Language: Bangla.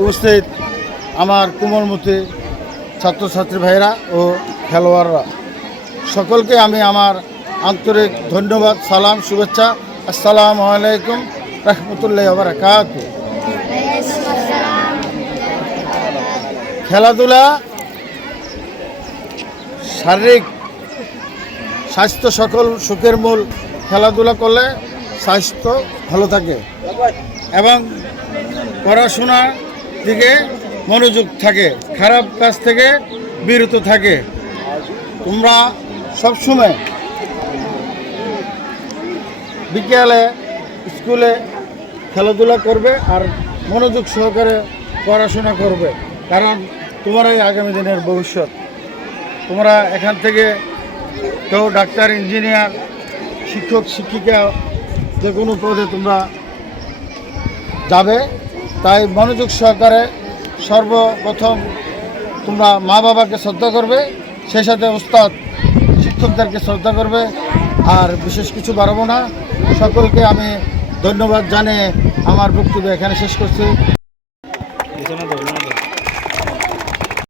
উপস্থিত আমার কোমলমতি ছাত্রছাত্রী ভাইরা ও খেলোয়াড়রা সকলকে আমি আমার আন্তরিক ধন্যবাদ, সালাম, শুভেচ্ছা। আসসালামু আলাইকুম রহমতুল্লাহি ওয়া বারাকাতুহু। খেলাধুলা শারীরিক স্বাস্থ্য সকল সুখের মূল। খেলাধুলা করলে স্বাস্থ্য ভালো থাকে এবং পড়াশোনার দিকে মনোযোগ থাকে, খারাপ কাজ থেকে বিরত থাকে। তোমরা সবসময় বিকেলে স্কুলে খেলাধুলা করবে আর মনোযোগ সহকারে পড়াশোনা করবে, কারণ তোমরাই আগামী দিনের ভবিষ্যৎ। তোমরা এখান থেকে কেউ ডাক্তার, ইঞ্জিনিয়ার, শিক্ষক, শিক্ষিকা যে কোনো পদে তোমরা যাবে। তাই মনোযোগ সহকারে সর্বপ্রথম তোমরা মা বাবাকে শ্রদ্ধা করবে, সেই সাথে উস্তাদ শিক্ষকদেরকে শ্রদ্ধা করবে। আর বিশেষ কিছু বাড়াবো না। সকলকে আমি ধন্যবাদ জানিয়ে আমার বক্তব্য এখানে শেষ করছি।